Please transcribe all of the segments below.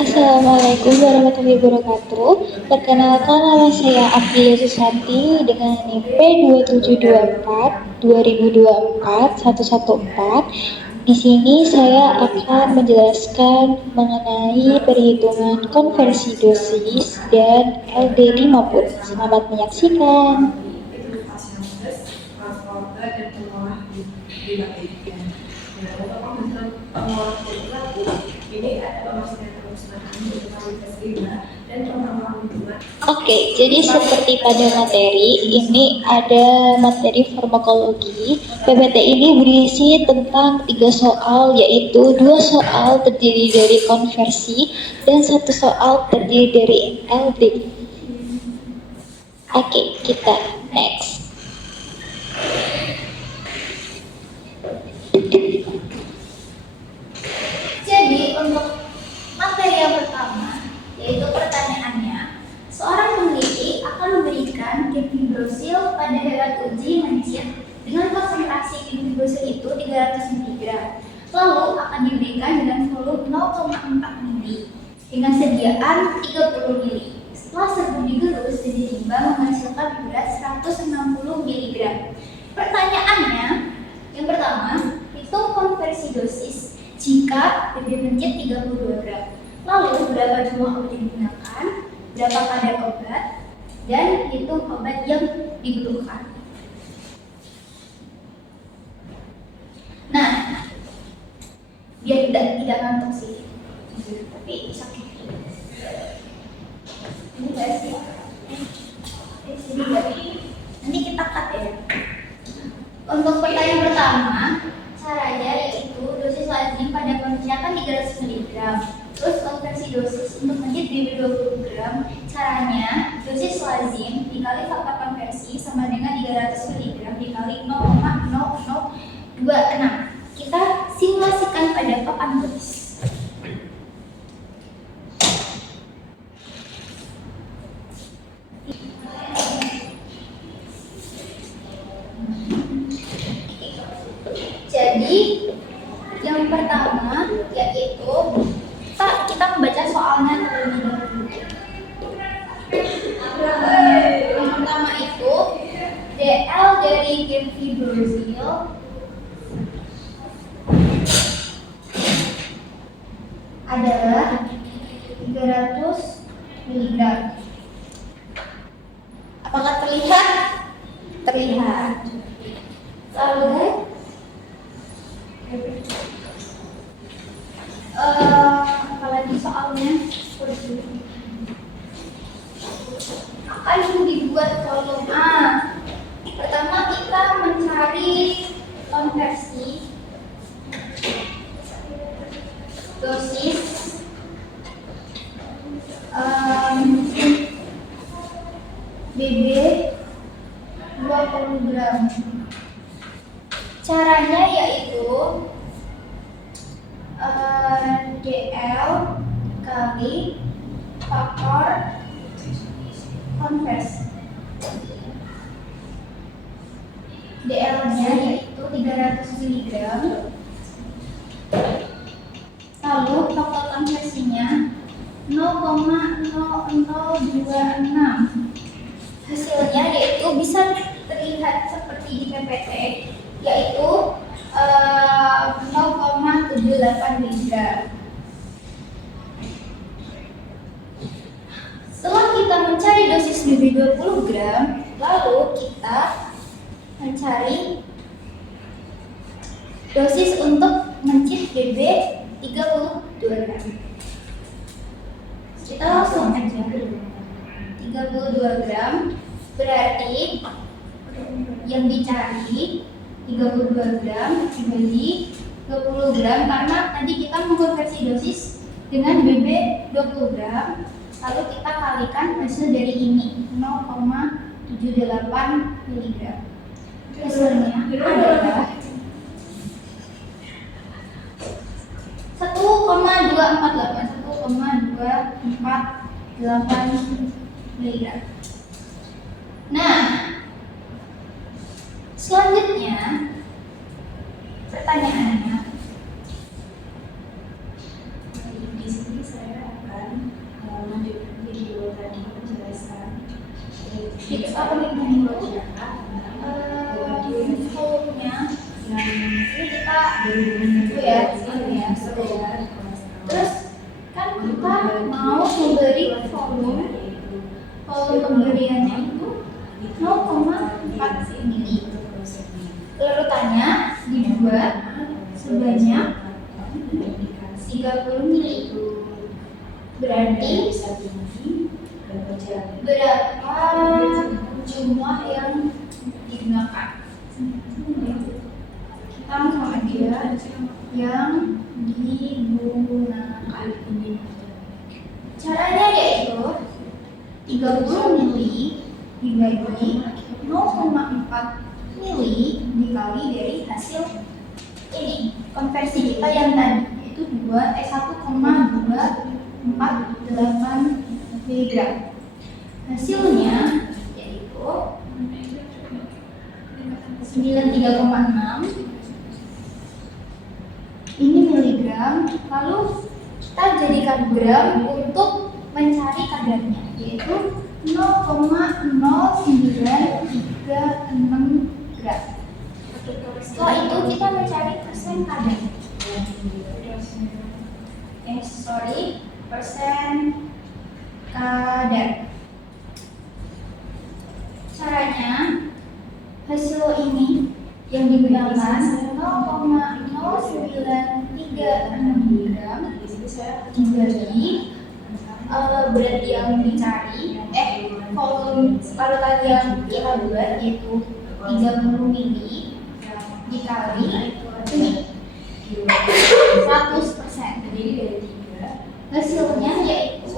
Assalamualaikum warahmatullahi wabarakatuh. Perkenalkan, nama saya Aprilia Susanti dengan NIP 2724-2024-114. Di sini saya akan menjelaskan mengenai perhitungan konversi dosis dan LD50. Selamat menyaksikan. Oke, jadi seperti pada materi, ini ada materi farmakologi. PPT ini berisi tentang 3 soal, yaitu 2 soal terdiri dari konversi dan 1 soal terdiri dari LD. Oke, kita next. Jadi untuk materi yang pertama, yaitu pertanyaannya, seorang peneliti akan memberikan gemfibrosil pada hewan uji mencit dengan konsentrasi gemfibrosil itu 300 mg, lalu akan diberikan dengan volume 0,4 ml dengan sediaan 30 ml. Setelah serbuk digerus dan ditimbang menghasilkan berat 160 mg. Pertanyaannya, yang pertama, hitung konversi dosis jika BB mencit 32 gram. Lalu berapa jumlah obat yang digunakan, berapa kadar obat, dan hitung obat yang dibutuhkan. Nah, biar tidak ngantuk sih, tapi sakit. Ini enggak sih? Sini enggak? Nanti kita cut ya. Untuk pertanyaan pertama, caranya yaitu dosis lazim pada manusia kan 300 mg. Terus konversi dosis untuk mencit BB 20 gram, caranya dosis lazim dikali faktor konversi sama dengan 300 mg dikali 0,0026. Kita simulasikan pada papan tulis. Jadi yang pertama yaitu kita membaca soalnya terlebih dahulu. Yang pertama itu DL dari gemfibrosil adalah 300 mg. Apakah terlihat? Terlihat. Lalu apalagi soalnya akan dibuat volume A. Pertama kita mencari konversi dosis BB 20 gram. Caranya yaitu DL kali faktor konversi. DL-nya yaitu 300 mg. Lalu faktor konversinya 0,0026. Hasilnya yaitu bisa terlihat seperti di PPT, yaitu 0,78 mg. Setelah kita mencari dosis BB 20 gram, lalu kita mencari dosis untuk mencit BB 32 gram. Kita langsung aja 32 gram berarti yang dicari 32 gram dibagi 20 gram karena tadi kita mengkonversi dosis dengan BB 20 gram, lalu kita kalikan hasil dari ini 0,78 mg. Hasilnya adalah 1,248 mg. Nah, selanjutnya pertanyaannya, Itu apa nih volumenya? Ini kita itu ya, terus kan kita mau memberi volume pemberiannya itu 0,4 mili. Larutannya dibuat sebanyak 30 mili. Berarti berapa jumlah yang digunakan? Kita sama dia yang digunakan. Caranya yaitu 30 mili dibagi 0,4 mili dikali dari hasil ini konversi kita yang tadi yaitu 1,248 mg. Hasilnya yaitu 93,6 ini miligram. Lalu kita jadikan gram untuk mencari kadarnya yaitu 0,0936 gram. Setelah itu kita mencari persen kadar. Persen kadar. Caranya hasil ini yang digunakan 0,0936 gram dibagi berat yang dicari volume parutan yang kita buat yaitu 30 mili dikali ini 100%. Jadi dari 3 hasilnya yaitu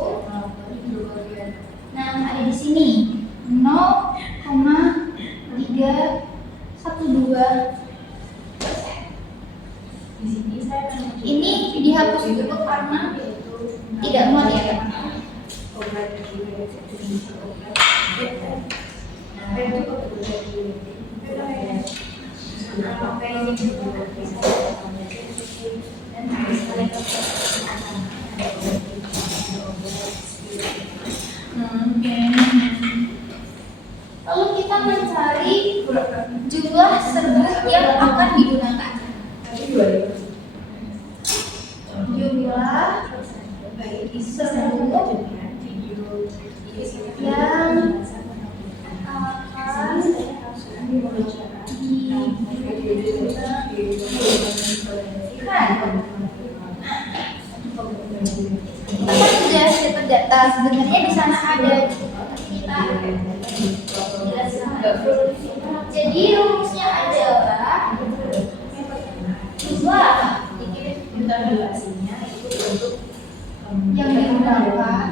ada di sini 0,312%. Ini dihapus dulu karena tidak muat ya. Lalu kita mencari jumlah serbuk yang akan digunakan. Jumlah serbuk yang akan kita sudah terdata. Sebenarnya di sana ada kita jadi rumusnya adalah jumlah yang digunakan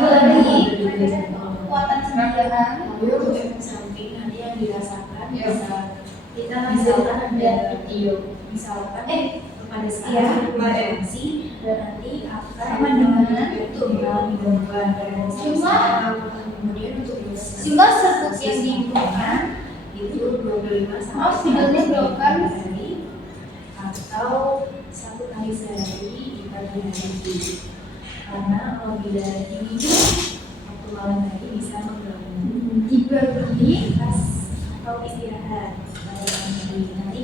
dibagi kekuatan sediaan yang dirasakan kita misalkan ada video pada saat informasi dan nanti akan sama dengan mengalami gangguan kemudian untuk jumlah serbuk yang digunakan itu 25 maaf videonya broken hari atau 1 kali sehari di pagi hari karena apabila di waktu malam hari bisa mengganggu dibagi pas atau istirahat pada malam hari nanti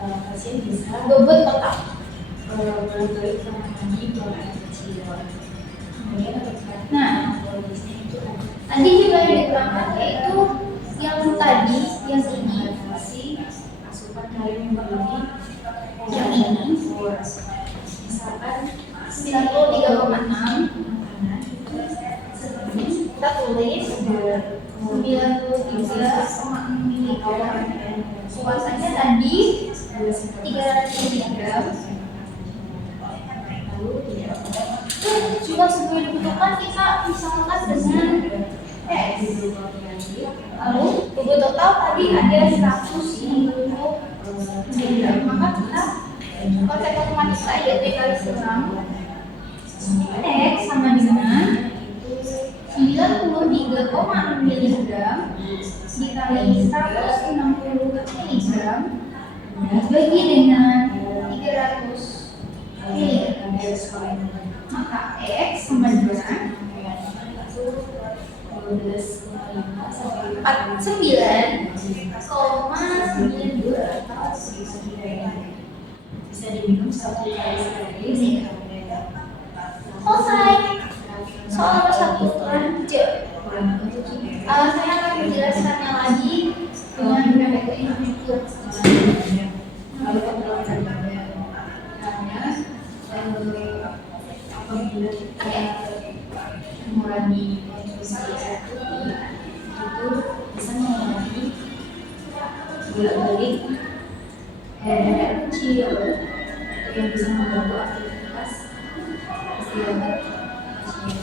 pasien bisa bobot total bolak-balik kamar mandi buang air kecil kemudian logisnya itu ada tadi juga yang diterangkan yaitu yang tadi yang ini asupan kalium yang berlebih yang ini misalkan 93,6 makanan kita tulis 93,6 mg. Puasanya tadi 300 mg. Cuma sebelum dibutuhkan kita misalkan dengan X. Lalu bobot total tadi ada 150 mg. Maka kita konsep matematika yaitu kali selang X sama dengan 93,6 mg dikali 160 mg bagi dengan 300 mg. Maka X sama dengan 49,92 bisa diminum 1 kali sehari. selesai. Soal nomor 1 lanjut. Saya akan menjelaskannya lagi dengan metode individu. Lalu keperluan karena apabila kita mengurangi konsumsi air putih itu bisa mengurangi bolak-balik darah kecil yang bisa mengganggu aktivitas istirahat pasien.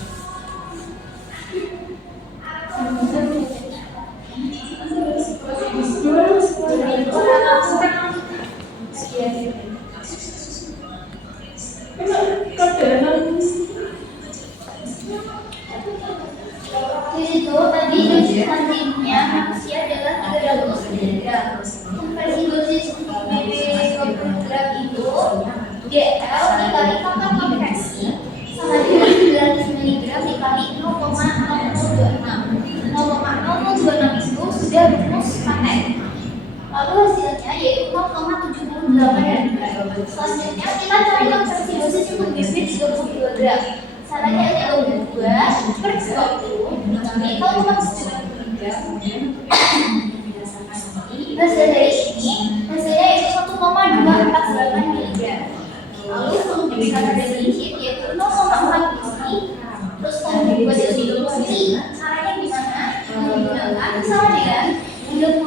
Jadi itu tadi dosis nantinya manusia adalah 300 mg. Konversi dosis untuk BB 20 gram itu DL dikali kakak konversi sama dengan 900 mg dikali 0,0026. 0,0026 itu sudah rumus paten. Lalu hasilnya yaitu 0,78. Selanjutnya kita cari konversi dosis untuk BB 32 gram. Caranya adalah 2 per 20 dikali 0,78 gram. Hasil dari ini hasilnya yaitu 1,248 mg. Lalu untuk pendekatan dari ini yaitu 0,4 mg terus kalau dibuat jadi 20 mg. Caranya gimana? Menggunakan sama dengan 30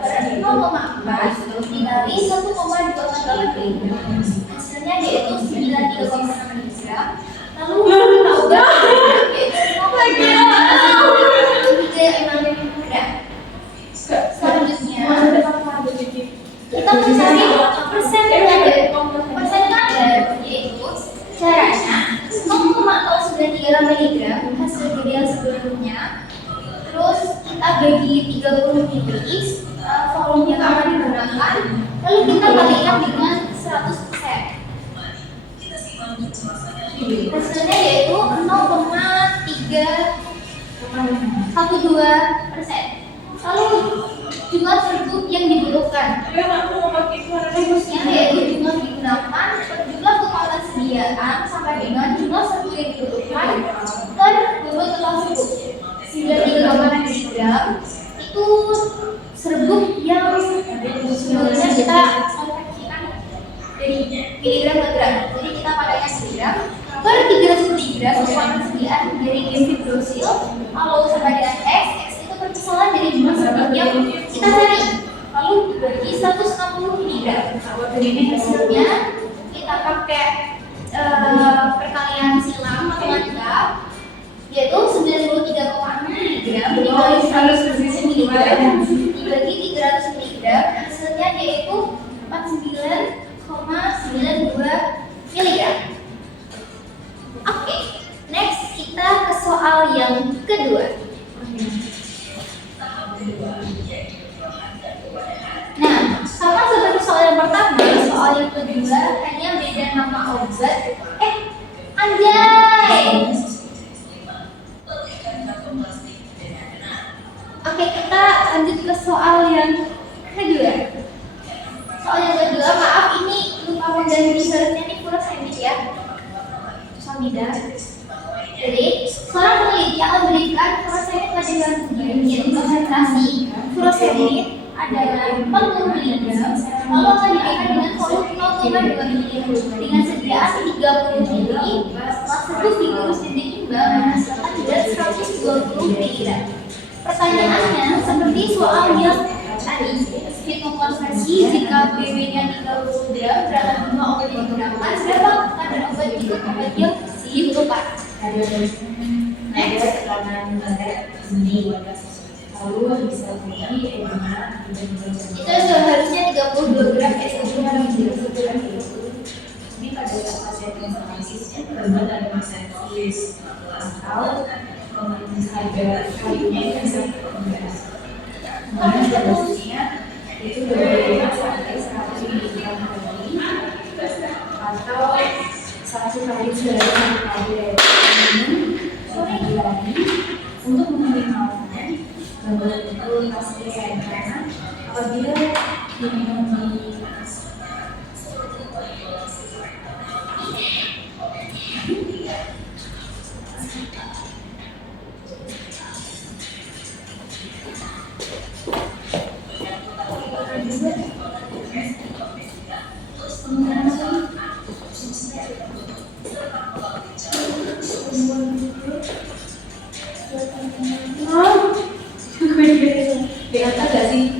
per 0,4 dikali 1,248 mg. Hasilnya yaitu 93,6 mg. Lalu kita ubah yaitu 0,36 gram. Selanjutnya kita mencari persen kadar yaitu caranya 0,093 mg hasil dari yang sebelumnya, terus kita bagi 30 ml volume yang akan digunakan, lalu kita kalikan dengan 100%. Hasilnya yaitu 0,312%. Lalu jumlah serbuk yang dibutuhkan. Rumusnya yaitu jumlah digunakan per jumlah total sediaan sampai dengan jumlah serbuk yang dibutuhkan per bobot total serbuk. 93,6 gram itu serbuk yang sebenarnya kita konversikan dari miligram ke gram. Jadi kita pakainya miligram per 300 miligram merupakan sediaan dari gen fibrosil. Kalau sama dengan X itu permisalan dari jumlah serbuk yang kita cari. Lalu dibagi 160 mg. Ini hasilnya kita pakai perkalian silang matematika yaitu 93,6 mg dikali 100 mg dibagi 300 mg, hasilnya yaitu 49,92 mg. Oke, next kita ke soal yang kedua. Nah, sama seperti soal yang pertama, soal yang kedua hanya beda nama obat. Anjay! Oke, kita lanjut ke soal yang kedua. Soal yang kedua, maaf ini lupa mengganti barisnya nih furosemid ya. Samida. Jadi, seorang peneliti akan memberikan furosemid pada hewan tujuan yaitu konsentrasi furosemid adalah 40 mg, lalu akan diberikan dengan volume 0,2 ml dengan sediaan 30 ml. Setelah serbuk diurus dan ditimbang menghasilkan berat 120 mg. Pertanyaannya seperti soal yang tadi, hitung konversi jika BW-nya 30 gram berapa jumlah obat yang digunakan, berapa kadar obat untuk obat yang dibutuhkan. Next. Lalu bisa beli Itu seharusnya 32 gram ini pada pasien yang transis terdapat ada masensis atau harga kayunya itu bisa berubah. Kemudian dosisnya itu dari 5 sampai 100 mg per hari atau 1 kali sehari minum lagi untuk meminimalkan gangguan itu pasti karena apabila diminum di kelihatan gak sih?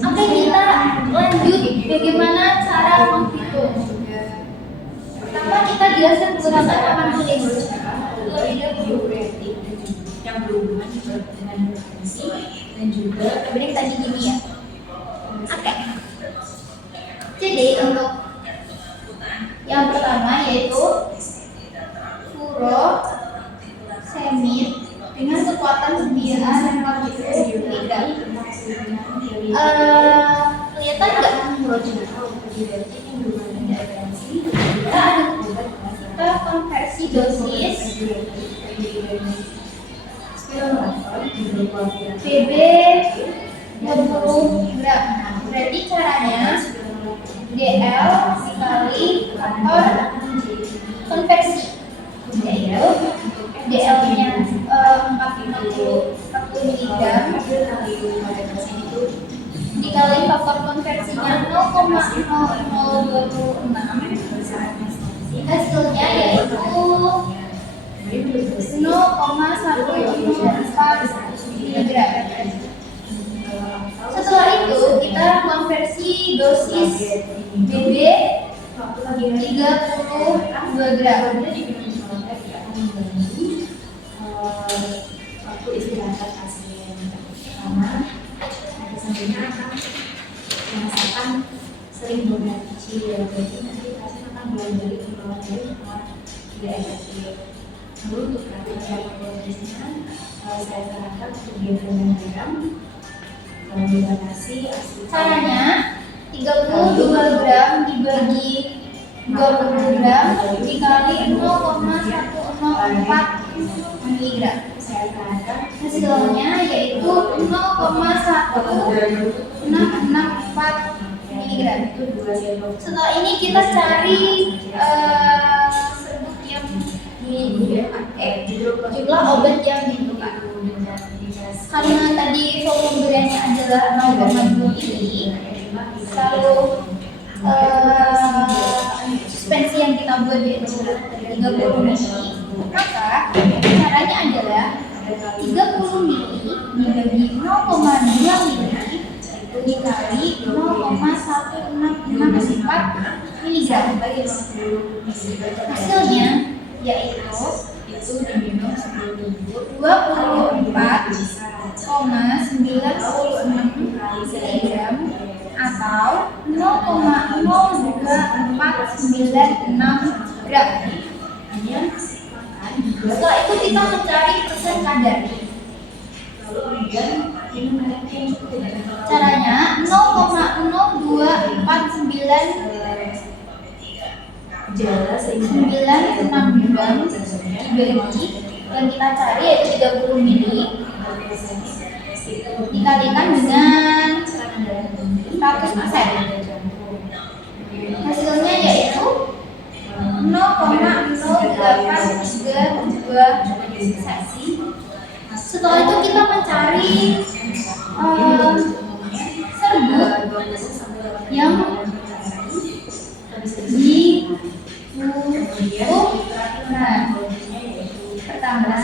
Oke, kita lanjut bagaimana cara menghitung. Pertama kita jelaskan menggunakan papan tulis. Yang berhubungan dengan frekuensi dan juga Beri tadi gini ya. Oke. Jadi untuk yang pertama yaitu furosemid dengan kekuatan sediaan 40 mg. Kelihatan nggak furosemid? Kita konversi dosis PB 20 gram. Berarti caranya DL dikali faktor konversi, yaitu DL-nya 40 mg dikali faktor konversinya 0,0026, hasilnya yaitu 0,104 mg. Setelah itu kita konversi dosis BB 32 gram. waktu istirahat pasien karena sampingnya akan merasakan sering berat kecil, jadi nanti pasien akan bolak-balik ke bawah dari tempat tidak efektif. Lalu untuk cara pengisinya saya sarankan untuk diagram dibatasi Caranya 32 gram dibagi 20 gram dikali 0,104 mg. saya sarankan Hasilnya yaitu 0,1664 mg. itu 2 sendok. Setelah ini kita cari serbuk yang jumlah obat yang dibutuhkan. Karena tadi volumenya adalah 0,2 mili, lalu suspensi yang kita buat yaitu 30 mili, maka caranya adalah 30 mili dibagi 0,2 mili itu dikali 0,1664 mg. Hasilnya yaitu Itu diminum sebelum tidur 24,96 mg atau 0,0249 gram. hanya makan Setelah itu kita mencari persen kadar. lalu kemudian minum air yang cukup. Caranya 0,0249 Gejala sehingga 96 gram dibagi yang kita cari yaitu 30 mili dikalikan dengan 100%. Hasilnya yaitu 0,0832 Setelah itu kita mencari serbuk yang dibutuhkan. Pertama,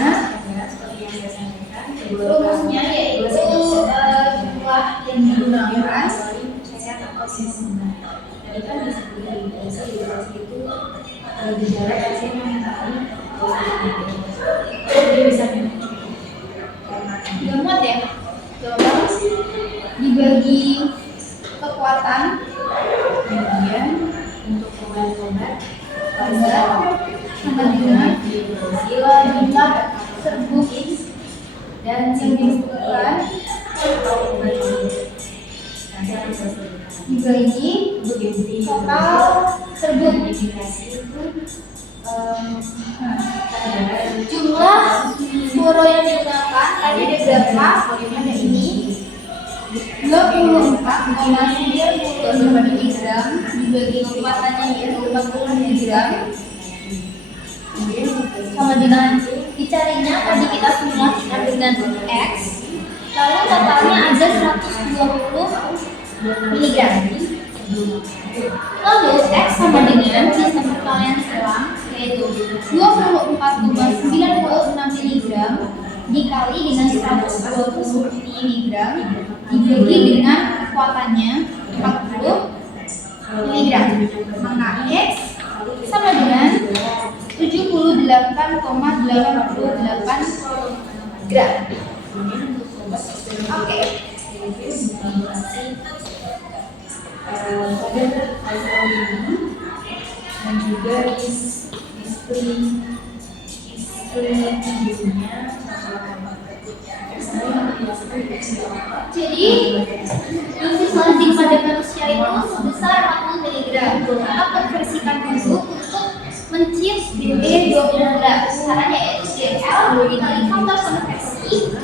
rumusnya yaitu jumlah yang digunakan Tadi kan disebutkan di itu gejala pasien yang mengalami jadi bisa dimuat ya. Coba dibagi kekuatan kemudian untuk obat-obat sama dengan jumlah serbuk dan yang dibutuhkan obat dibagi total tersebut. Jumlah furo yang digunakan tadi ada berapa? Ada ini 24,96 miligram dibagi kekuatannya yaitu 40 miligram sama dengan dicarinya tadi kita simulasikan dengan X, lalu totalnya ada 120 miligram. Lalu X sama dengan sistem perkalian selang yaitu 24,96 miligram dikali dengan 120 miligram dibagi dengan kekuatannya 40 miligram. Maka X sama dengan 78,88 gram. Oke. Pada hasil ini dan juga videonya Jadi dosis lazim pada manusia itu sebesar 40 mg. Kita konversikan dulu untuk mencium DB20 gram. Caranya yaitu DL dikali faktor konversi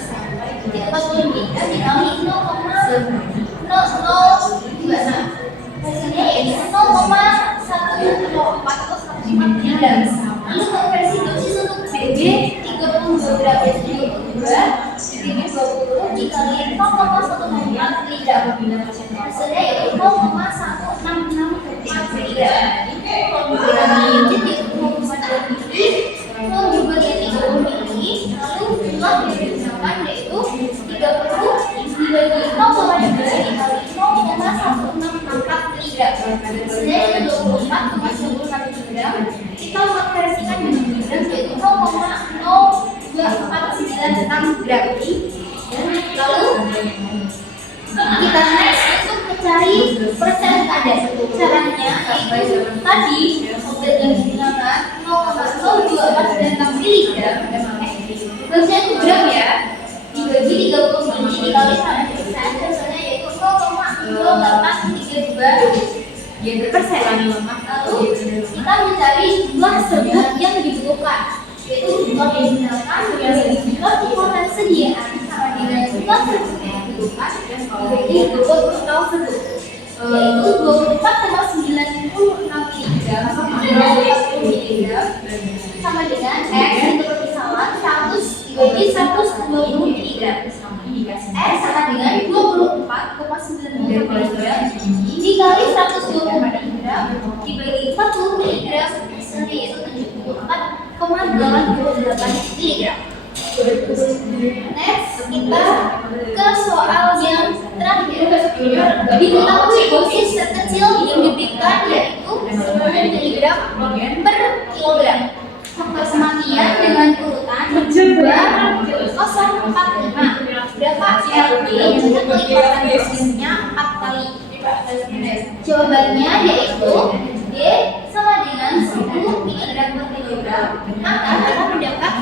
40 mg dikali 0,0026. Hasilnya yaitu 0,104 atau 1,4 mg. Lalu konversi dosis untuk BB 30 gram yaitu 22 20 dikali 0,104 miligram. Hasilnya yaitu 0,1664 miligram. Kalau jadi 0,2 mili, kalau juga jadi 30 mili, lalu jumlah yang digunakan yaitu 30 dibagi 0,2 dikali 0,1664 miligram. Hasilnya yaitu 24,91 miligram. Kita konversikan dengan miligram yaitu 0,0249 gram. Lalu kita next untuk mencari persentase. Caranya yaitu tadi obat yang digunakan 0,0249 miligram. Terusnya itu gram ya, dibagi 30 mili dikali 100%. Hasilnya yaitu 0,0832%. Lalu kita mencari jumlah sebut yang dibutuhkan, yaitu jumlah yang digunakan dibagi jumlah kekuatan sediaan sama dengan jumlah sebut yang dibutuhkan dibagi 20 tahun sebut, yaitu 24,96 miligram sama dengan 40 miligram sama dengan X itu permisalan 100 dibagi 120 miligram. X sama dengan 24,96 miligram dikali 120 miligram dibagi 40 miligram, hasilnya yaitu 74,88 miligram. Next, kita ke soal yang terakhir. Diketahui dosis terkecil yang diberikan yaitu 9 mg per kilogram. Faktor kematian dengan urutan 2045. Berapa LD dengan kelipatan dosisnya 4 kali. Jawabannya yaitu D sama dengan 10 mg per kilogram. Maka kita mendapat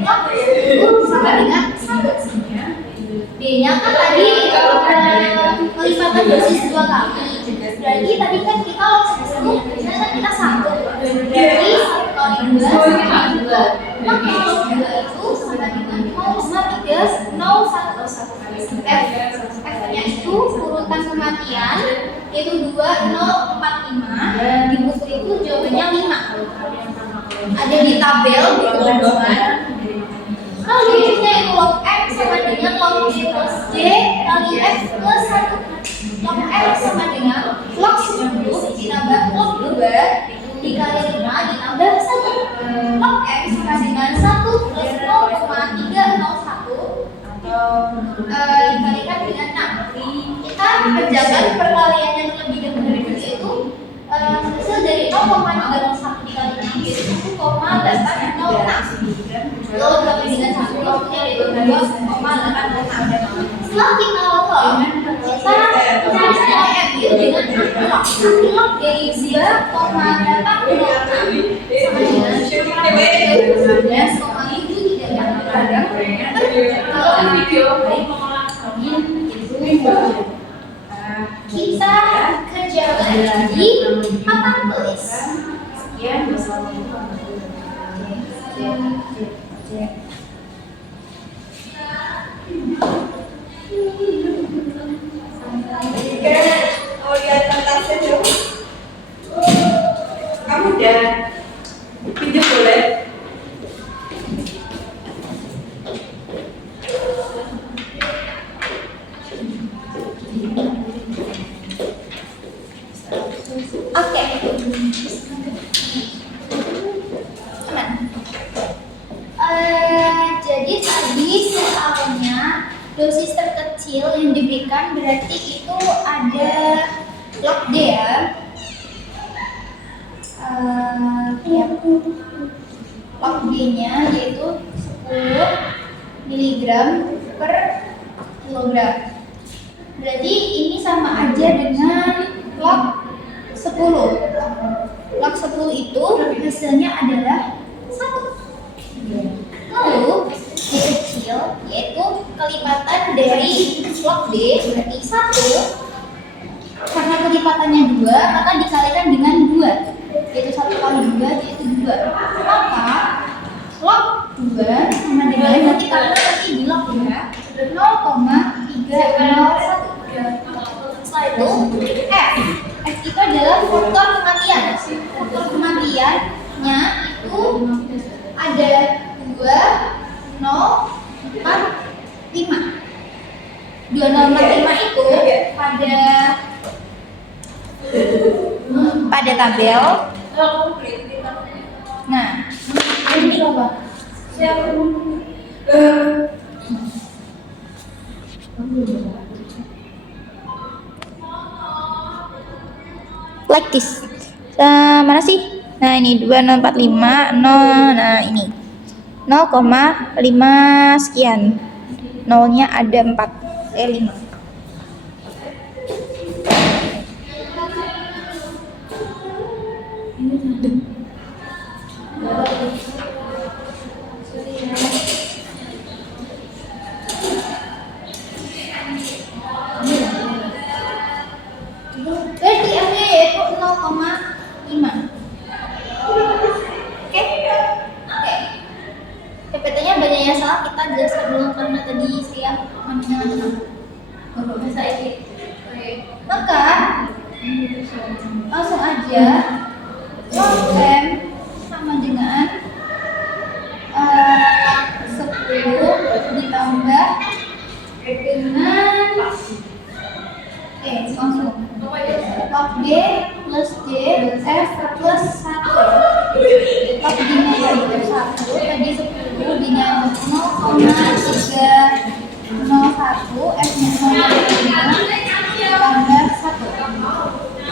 log 10 sama dengan 1. D-nya kan tadi kelipatan dosis 2 kali. Berarti tadi kan kita log 10, ternyata kita 1. Berarti 1 kali 2 sama 2. Maka log 2 itu sama dengan 0,301. F-nya itu urutan kematian yaitu 2045. Di buku itu jawabannya 5. Ada di tabel di halaman. Lalu berikutnya itu log X sama dengan log D plus J kali X plus 1. Log X sama dengan log 10 ditambah log 2 dikali 5 ditambah 1. Log X sama dengan 1 plus 0,301 dikalikan dengan 6. Kita kerjakan perkalian yang lebih dahulu yaitu hasil dari 0,301 dikali 6 yaitu 1,806. Lalu dikali dengan 1 maksudnya yaitu 2,806. Setelah kita lakukan, kita mencari LM yaitu dengan log. Log dari 2,806 sama dengan 11,7 tidak ada kalau video kita kerja lagi di papan tulis. Sekian, wassalamualaikum warahmatullahi wabarakatuh. Mau lihat pentasnya dong? Kamu udah pinjam boleh? Oke. Aman. Jadi tadi soalnya dosis terkecil yang diberikan berarti itu ada log D ya. Log D-nya yaitu 10 mg per kilogram. Berarti ini sama aja dengan log 10. Log 10 itu hasilnya adalah 1. Lalu D kecil yaitu kelipatan dari log D berarti 1. Karena kelipatannya 2 maka dikalikan dengan 2 yaitu 1 kali 2 yaitu 2. Maka log 2 sama dengan nanti kalian nanti di log ya 0,301. Setelah itu F itu adalah faktor kematian. Faktor kematiannya itu ada 2, 0, 4, 5. 2, 0, 4, 5 itu pada tabel. Nah, ini apa? Like this. Mana sih? Nah, ini 2045 0. Nah, ini 0,5 sekian. Nolnya ada 5. Berarti F-nya yaitu 0,5. Oke? PPT-nya banyak yang salah, kita jelaskan dulu karena tadi saya mendengar bahasa ini. Maka langsung aja log M sama dengan 10 ditambah dengan langsung log D plus D F plus 1. Log D-nya yaitu 1, tadi 10 dengan 0,301, F-nya 0,5 tambah 1.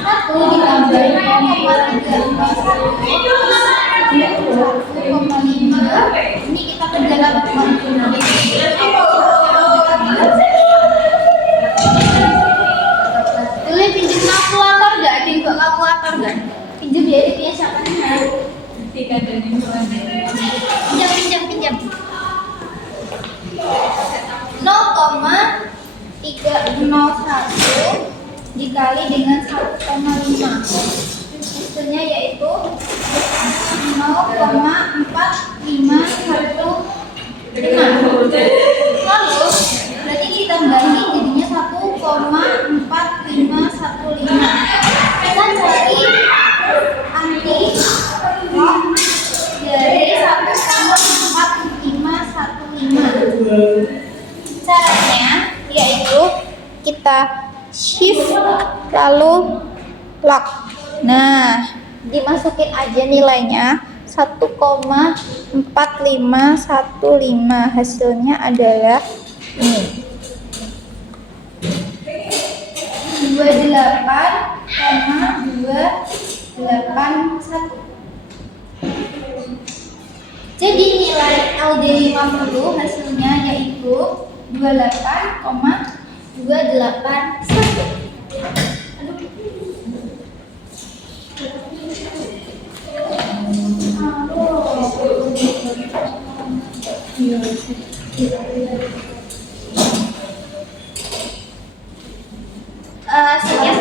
1 ditambah 1,5. Ini kita kerjakan boleh pinjam kalkulator nggak? Ada yang bawa kalkulator nggak? Pinjam ya, ini punya siapa nih? Pinjam. 0,301 dikali dengan 1,5. Hasilnya yaitu 0,4515. Lalu berarti ditambahin jadinya 1,4515. Kita cari anti log dari 1,4515. Caranya yaitu kita shift lalu log. Nah, dimasukin aja nilainya 1,4515. Hasilnya adalah ini 28,281. Jadi nilai LD50 hasilnya yaitu 28,281. Sekian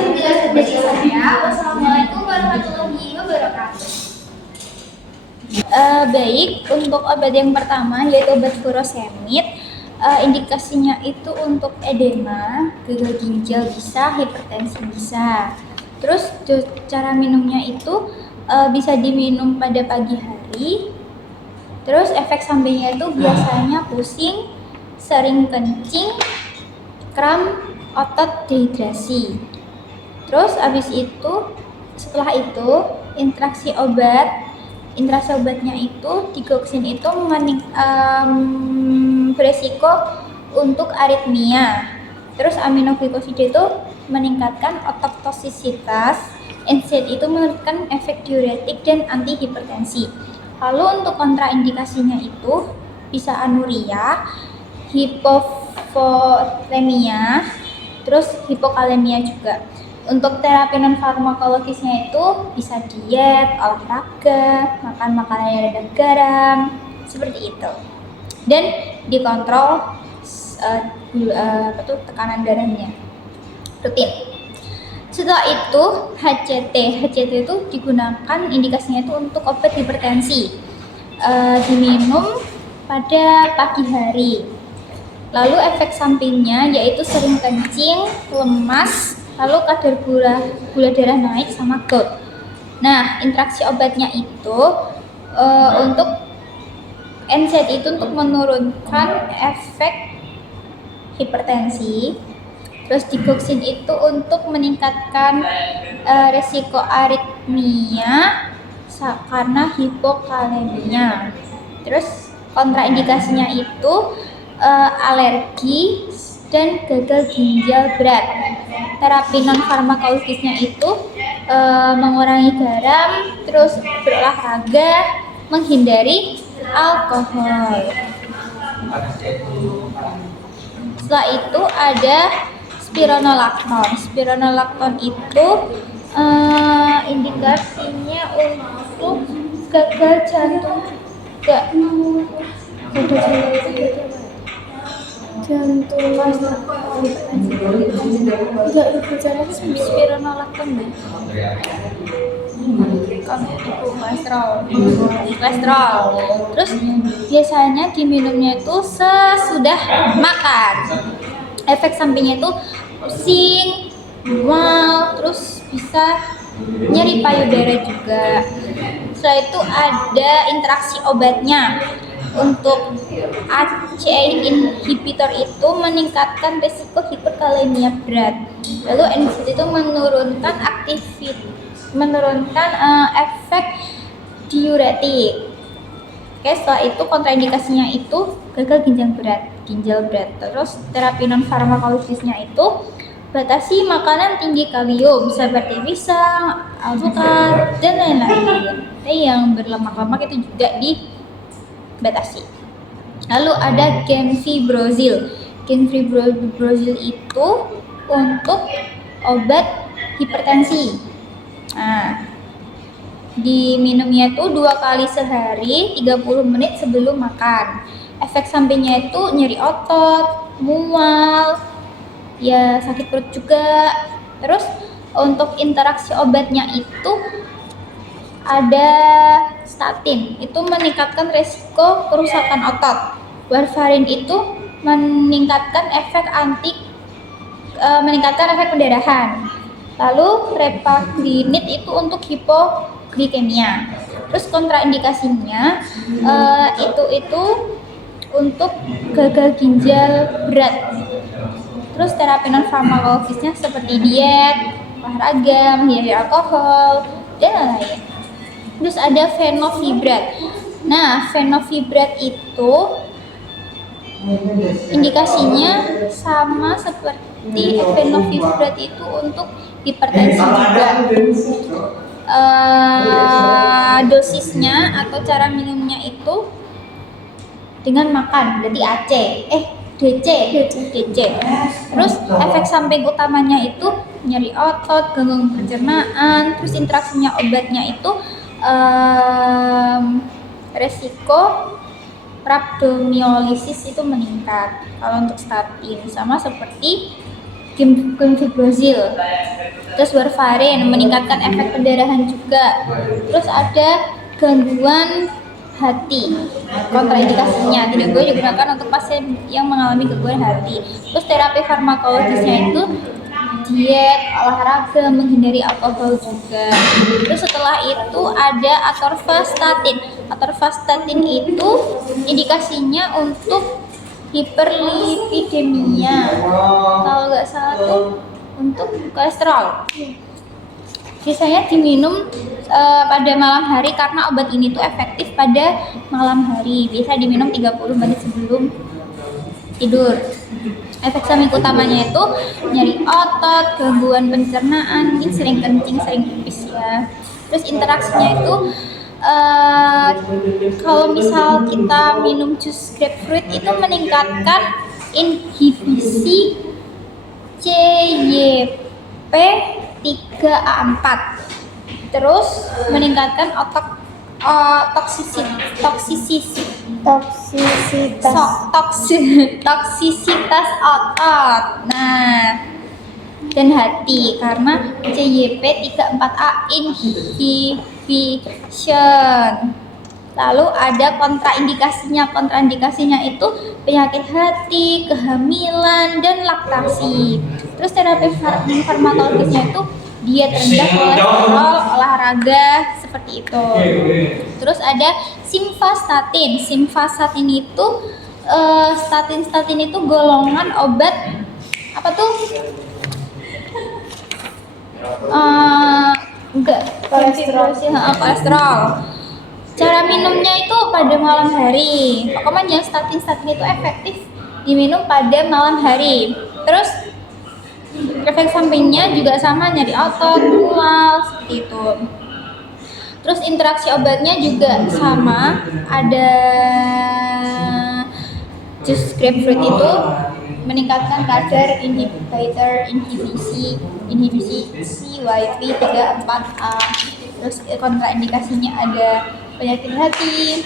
saya. Wassalamualaikum warahmatullahi wabarakatuh. Baik, untuk obat yang pertama yaitu obat furosemid. Indikasinya itu untuk edema, gagal ginjal bisa, hipertensi bisa. Terus cara minumnya itu bisa diminum pada pagi hari. Terus efek sampingnya itu biasanya pusing, sering kencing, kram, otot, dehidrasi. Terus setelah itu interaksi obatnya itu digoxin itu beresiko untuk aritmia. Terus aminoglikosida itu meningkatkan otoktosisitas, NSAID itu menurunkan efek diuretik dan antihipertensi. Lalu untuk kontraindikasinya itu bisa anuria, hipovolemia, terus hipokalemia juga. Untuk terapi non farmakologisnya itu bisa diet, olahraga, makan makanan yang rendah garam, seperti itu. Dan dikontrol tekanan darahnya rutin. Setelah itu HCT itu digunakan indikasinya itu untuk obat hipertensi, diminum pada pagi hari. Lalu efek sampingnya yaitu sering kencing, lemas, lalu kadar gula darah naik sama gout. Nah, interaksi obatnya itu untuk NSAID itu untuk menurunkan efek hipertensi. Terus digoxin itu untuk meningkatkan resiko aritmia karena hipokalemia. Terus kontraindikasinya itu alergi dan gagal ginjal berat. Terapi non farmakologisnya itu mengurangi garam, terus berolahraga, menghindari alkohol. Setelah itu ada spironolakton. Spironolakton itu indikasinya untuk gagal jantung juga. Spironolakton deh. Kolesterol. Terus biasanya diminumnya itu sesudah makan. Efek sampingnya itu pusing, mual, terus bisa nyeri payudara juga. Setelah itu ada interaksi obatnya. Untuk ACE inhibitor itu meningkatkan risiko hiperkalemia berat. Lalu NSAID itu menurunkan efek diuretik. Oke, setelah itu kontraindikasinya itu gagal ginjal berat. Terus terapi non farmakologisnya itu batasi makanan tinggi kalium seperti pisang, alpukat, dan lain-lain. Yang berlemak-lemak itu juga dibatasi. Lalu ada genfibrozil. Genfibrozil itu untuk obat hipertensi. Nah, diminumnya itu 2 kali sehari 30 menit sebelum makan. Efek sampingnya itu nyeri otot, mual, ya sakit perut juga. Terus untuk interaksi obatnya itu ada statin, itu meningkatkan resiko kerusakan otot. Warfarin itu meningkatkan efek pendarahan. Lalu repaglinit itu untuk hipoglikemia. Terus kontraindikasinya itu untuk gagal ginjal berat. Terus terapi non farmakologisnya seperti diet, olahraga, menghindari alkohol, dan lain-lain. Terus ada fenofibrat. Nah, fenofibrat itu indikasinya sama seperti fenofibrat itu untuk hipertensi juga. Dosisnya atau cara minumnya itu dengan makan, berarti DC. Terus efek samping utamanya itu nyeri otot, gangguan pencernaan. Terus interaksinya obatnya itu resiko rhabdomyolysis itu meningkat kalau untuk statin, sama seperti gemfibrozil. Terus warfarin meningkatkan efek pendarahan juga. Terus ada gangguan hati, kontraindikasinya tidak boleh digunakan untuk pasien yang mengalami gangguan hati. Terus terapi farmakologisnya itu diet, olahraga, menghindari alkohol juga. Terus setelah itu ada atorvastatin. Atorvastatin itu indikasinya untuk hiperlipidemia, kalau nggak salah tuh untuk kolesterol. Sisanya diminum pada malam hari karena obat ini tuh efektif pada malam hari. Biasa diminum 30 menit sebelum tidur. Efek samping utamanya itu nyeri otot, gangguan pencernaan, mungkin sering kencing, sering pipis ya. Terus interaksinya itu kalau misal kita minum jus grapefruit itu meningkatkan inhibisi CYP3A4, terus meningkatkan toksisitas otot, dan hati karena CYP3A4 inhibition. Lalu ada kontraindikasinya itu penyakit hati, kehamilan, dan laktasi. Terus terapi farmakologisnya itu diet rendah kolesterol, olahraga, seperti itu. Terus ada simvastatin. Simvastatin itu statin itu golongan obat apa tuh? Kolesterol. Cara minumnya itu pada malam hari. Pokoknya statin itu efektif diminum pada malam hari. Terus efek sampingnya juga sama, nyeri otot, mual, seperti itu. Terus interaksi obatnya juga sama. Ada jus grapefruit itu meningkatkan kadar inhibisi CYP3A4. Terus kontraindikasinya ada penyakit hati,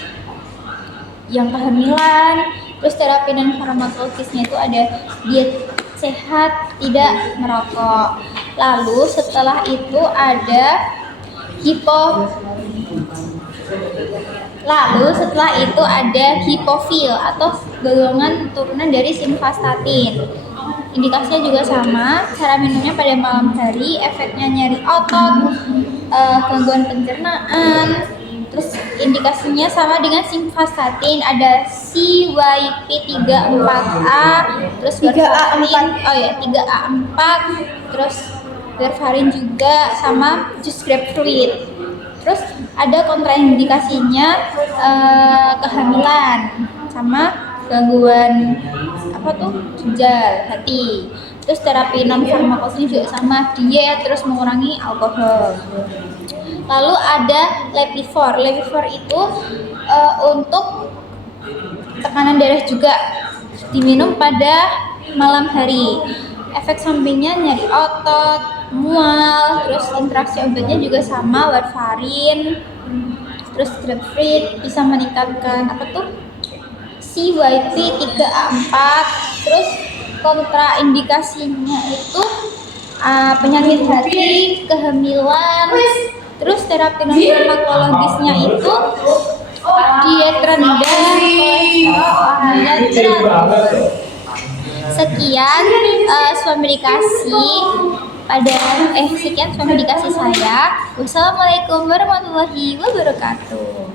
yang kehamilan. Terus terapi dan farmakologisnya itu ada diet sehat, tidak merokok. Lalu setelah itu ada hipofil atau golongan turunan dari simvastatin. Indikasinya juga sama, cara minumnya pada malam hari, efeknya nyeri otot, gangguan pencernaan. Terus indikasinya sama dengan simvastatin, ada CYP3A4, terus 3A4, terus warfarin juga, sama jus grapefruit. Terus ada kontraindikasinya kehamilan sama gangguan ginjal, hati. Terus terapi non farmakologi juga sama, diet, terus mengurangi alkohol. Lalu ada Levivor. Levivor itu untuk tekanan darah juga, diminum pada malam hari. Efek sampingnya nyeri otot, mual. Terus interaksi obatnya juga sama, warfarin. Terus grapefruit bisa meningkatkan CYP3A4. Terus kontraindikasinya itu penyakit hati, kehamilan. Terus terapi non farmakologisnya itu diet rendah kolesterol, olahraga teratur. Sekian suami dikasih saya. Wassalamualaikum warahmatullahi wabarakatuh.